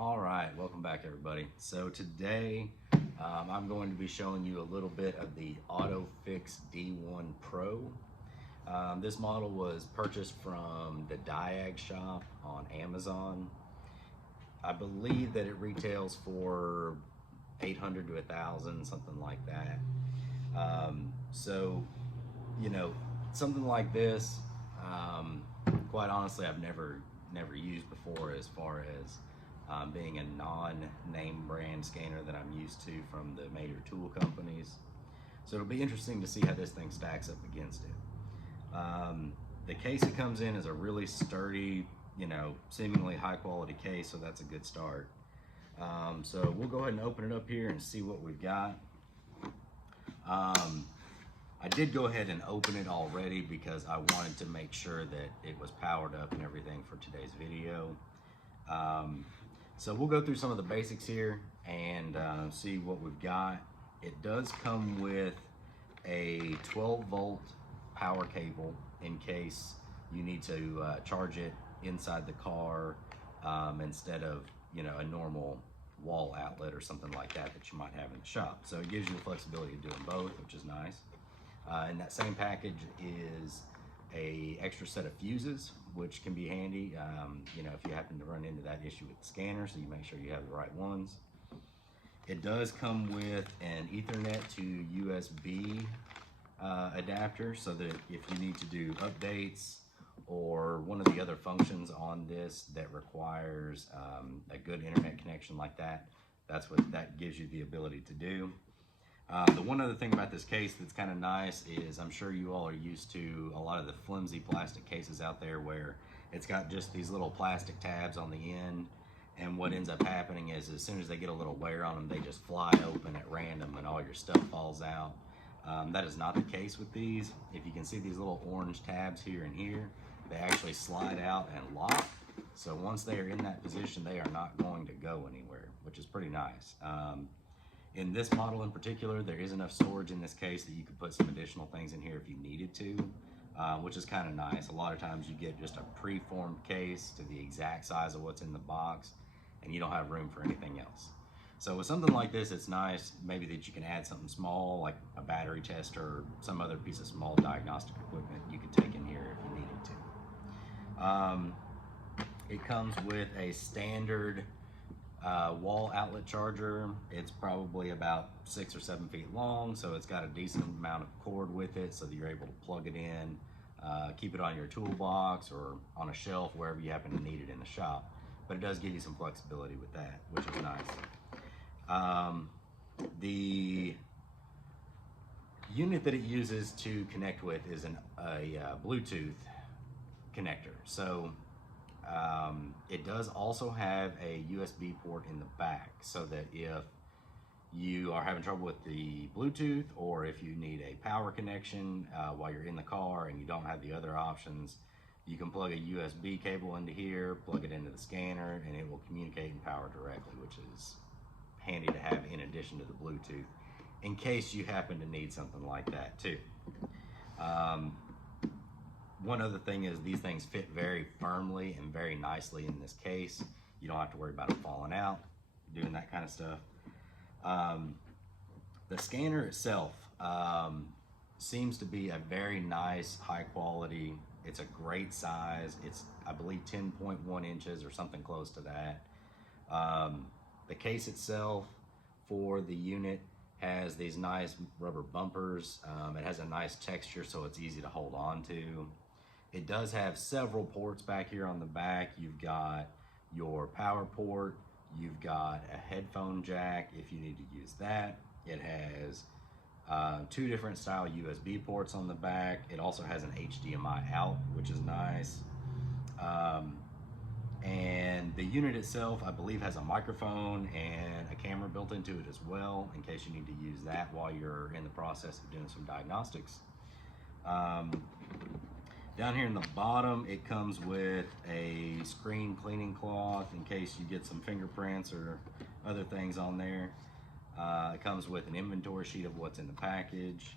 All right, welcome back everybody. So today I'm going to be showing you a little bit of the Otofix D1 Pro. This model was purchased from the Diag shop on Amazon. I believe that it retails for 800 to 1,000, something like that. So, you know, something like this, quite honestly, I've never used before, as far as being a non-name brand scanner that I'm used to from the major tool companies. So it'll be interesting to see how this thing stacks up against it. The case it comes in is a really sturdy, seemingly high quality case, so that's a good start. So we'll go ahead and open it up here and see what we've got. I did go ahead and open it already because I wanted to make sure that it was powered up and everything for today's video. So we'll go through some of the basics here and see what we've got. It does come with a 12-volt power cable in case you need to charge it inside the car instead of a normal wall outlet or something like that you might have in the shop. So it gives you the flexibility of doing both, which is nice. In that same package is a extra set of fuses, which can be handy, if you happen to run into that issue with the scanner, so you make sure you have the right ones. It does come with an Ethernet to USB adapter, so that if you need to do updates or one of the other functions on this that requires a good internet connection like that, that's what that gives you the ability to do. The one other thing about this case that's kind of nice is I'm sure you all are used to a lot of the flimsy plastic cases out there where it's got just these little plastic tabs on the end, and what ends up happening is as soon as they get a little wear on them, they just fly open at random and all your stuff falls out. That is not the case with these. If you can see these little orange tabs here and here, they actually slide out and lock. So once they are in that position, they are not going to go anywhere, which is pretty nice. In this model in particular, there is enough storage in this case that you could put some additional things in here if you needed to, which is kind of nice. A lot of times you get just a preformed case to the exact size of what's in the box, and you don't have room for anything else. So with something like this, it's nice maybe that you can add something small, like a battery tester or some other piece of small diagnostic equipment you could take in here if you needed to. It comes with a standard wall outlet charger. It's probably about 6 or 7 feet long, so it's got a decent amount of cord with it so that you're able to plug it in, keep it on your toolbox or on a shelf wherever you happen to need it in the shop. But it does give you some flexibility with that, which is nice. The unit that it uses to connect with is a Bluetooth connector. So it does also have a USB port in the back, so that if you are having trouble with the Bluetooth, or if you need a power connection while you're in the car and you don't have the other options, you can plug a USB cable into here, plug it into the scanner, and it will communicate and power directly, which is handy to have in addition to the Bluetooth, in case you happen to need something like that too. One other thing is these things fit very firmly and very nicely in this case. You don't have to worry about them falling out, doing that kind of stuff. The scanner itself seems to be a very nice, high quality. It's a great size. It's, I believe, 10.1 inches or something close to that. The case itself for the unit has these nice rubber bumpers. It has a nice texture, so it's easy to hold on to. It does have several ports back here on the back. You've got your power port, you've got a headphone jack if you need to use that. It has 2 different style USB ports on the back. It also has an HDMI out, which is nice. And the unit itself, I believe, has a microphone and a camera built into it as well, in case you need to use that while you're in the process of doing some diagnostics. Down here in the bottom, it comes with a screen cleaning cloth in case you get some fingerprints or other things on there. It comes with an inventory sheet of what's in the package,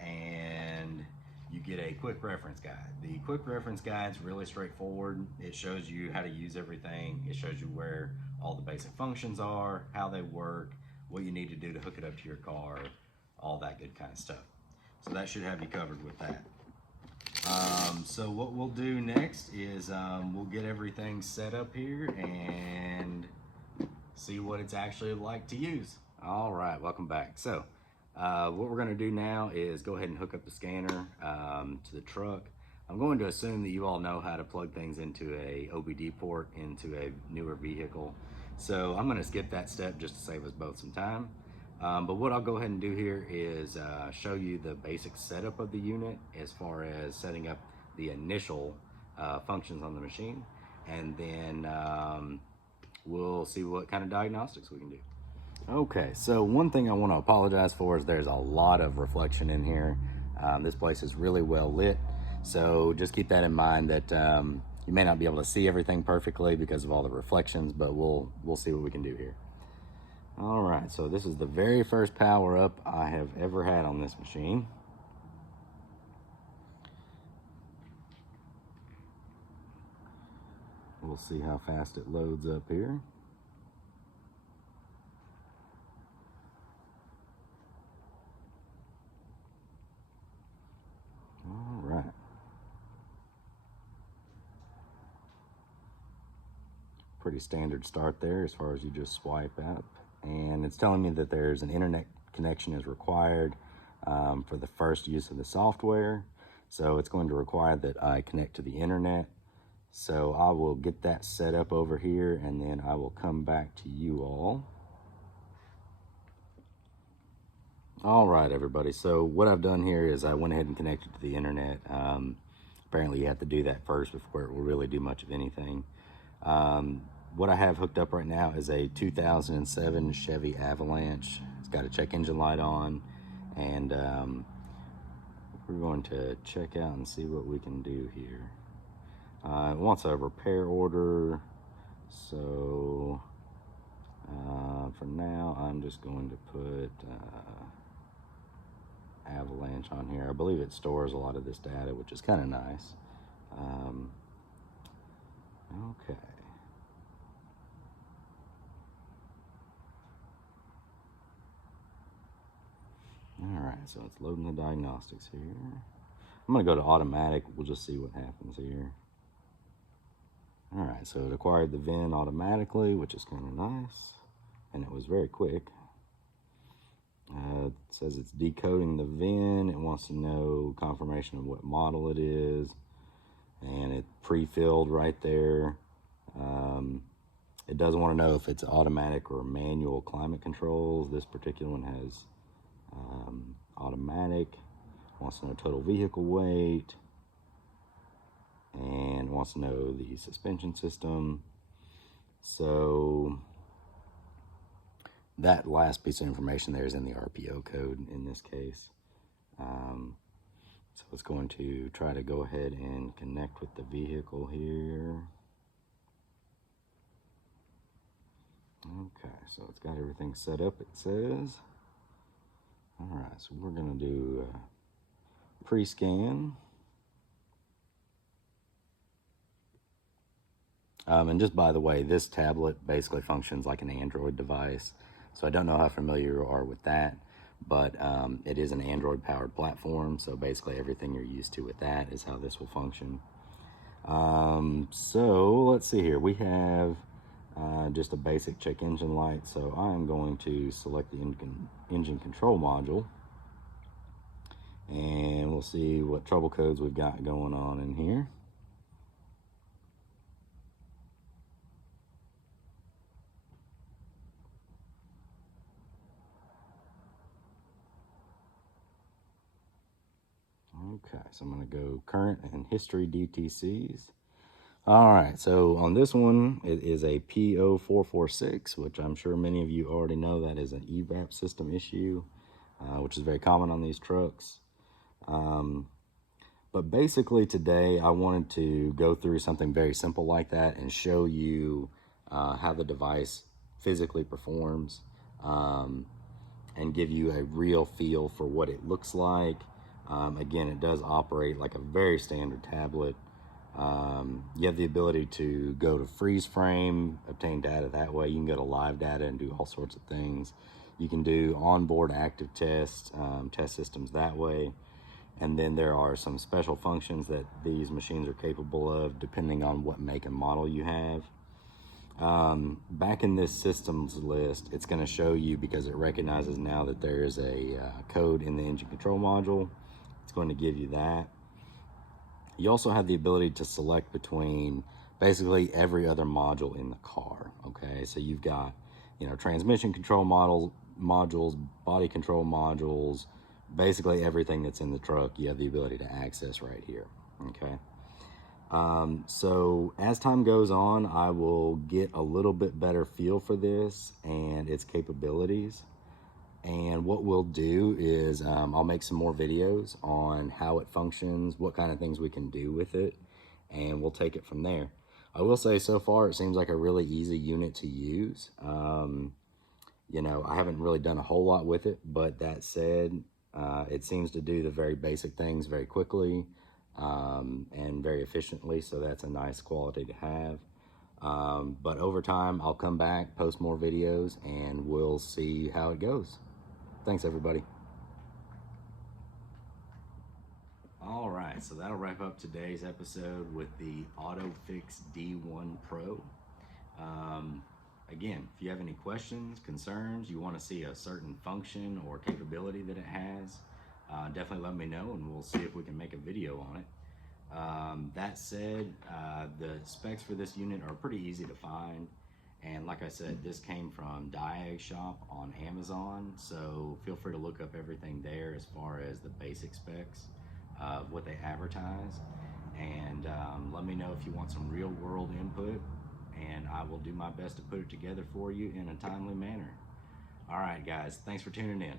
and you get a quick reference guide. The quick reference guide is really straightforward. It shows you how to use everything. It shows you where all the basic functions are, how they work, what you need to do to hook it up to your car, all that good kind of stuff. So that should have you covered with that. So what we'll do next is we'll get everything set up here and see what it's actually like to use. All right, welcome back. So what we're gonna do now is go ahead and hook up the scanner to the truck. I'm going to assume that you all know how to plug things into a OBD port into a newer vehicle. So I'm gonna skip that step just to save us both some time. But what I'll go ahead and do here is show you the basic setup of the unit as far as setting up the initial functions on the machine. And then we'll see what kind of diagnostics we can do. Okay, so one thing I want to apologize for is there's a lot of reflection in here. This place is really well lit, so just keep that in mind that you may not be able to see everything perfectly because of all the reflections, but we'll see what we can do here. All right, so this is the very first power up I have ever had on this machine. We'll see how fast it loads up here. All right. Pretty standard start there as far as you just swipe up. And it's telling me that there's an internet connection is required for the first use of the software. So it's going to require that I connect to the internet. So I will get that set up over here and then I will come back to you all. All right, everybody. So what I've done here is I went ahead and connected to the internet. Apparently you have to do that first before it will really do much of anything. What I have hooked up right now is a 2007 Chevy Avalanche. It's got a check engine light on, and we're going to check out and see what we can do here. It wants a repair order, so for now I'm just going to put Avalanche on here. I believe it stores a lot of this data, which is kind of nice. Okay. All right, so it's loading the diagnostics here. I'm gonna go to automatic. We'll just see what happens here. All right, so it acquired the VIN automatically, which is kind of nice, and it was very quick. It says it's decoding the VIN. It wants to know confirmation of what model it is, and it pre-filled right there. It does want to know if it's automatic or manual climate controls. This particular one has automatic. Wants to know total vehicle weight, and wants to know the suspension system. So that last piece of information there is in the RPO code in this case. So it's going to try to go ahead and connect with the vehicle here. Okay, so it's got everything set up, it says. All right, so we're gonna do pre-scan. And just by the way, this tablet basically functions like an Android device. So I don't know how familiar you are with that, but it is an Android powered platform. So basically everything you're used to with that is how this will function. So let's see here. We have just a basic check engine light. So I'm going to select the engine control module, and we'll see what trouble codes we've got going on in here. Okay, so I'm going to go current and history DTCs. All right, so on this one, it is a P0446, which I'm sure many of you already know that is an EVAP system issue, which is very common on these trucks. But basically today I wanted to go through something very simple like that and show you how the device physically performs, and give you a real feel for what it looks like. Again, it does operate like a very standard tablet. You have the ability to go to freeze frame, obtain data that way. You can go to live data and do all sorts of things. You can do onboard active test systems that way. And then there are some special functions that these machines are capable of depending on what make and model you have. Back in this systems list, it's going to show you, because it recognizes now that there is a code in the engine control module. It's going to give you that. You also have the ability to select between basically every other module in the car. Okay, so you've got, you know, transmission control modules, body control modules, basically everything that's in the truck you have the ability to access right here. Okay. So as time goes on, I will get a little bit better feel for this and its capabilities. And what we'll do is I'll make some more videos on how it functions, what kind of things we can do with it, and we'll take it from there. I will say, so far, it seems like a really easy unit to use. You know, I haven't really done a whole lot with it, but that said, it seems to do the very basic things very quickly and very efficiently, so that's a nice quality to have. But over time, I'll come back, post more videos, and we'll see how it goes. Thanks, everybody. All right, so that'll wrap up today's episode with the Otofix D1 Pro. Again, if you have any questions, concerns, you want to see a certain function or capability that it has, definitely let me know and we'll see if we can make a video on it. That said, the specs for this unit are pretty easy to find. And like I said, this came from Diag Shop on Amazon, so feel free to look up everything there as far as the basic specs of what they advertise. And let me know if you want some real world input, and I will do my best to put it together for you in a timely manner. All right, guys, thanks for tuning in.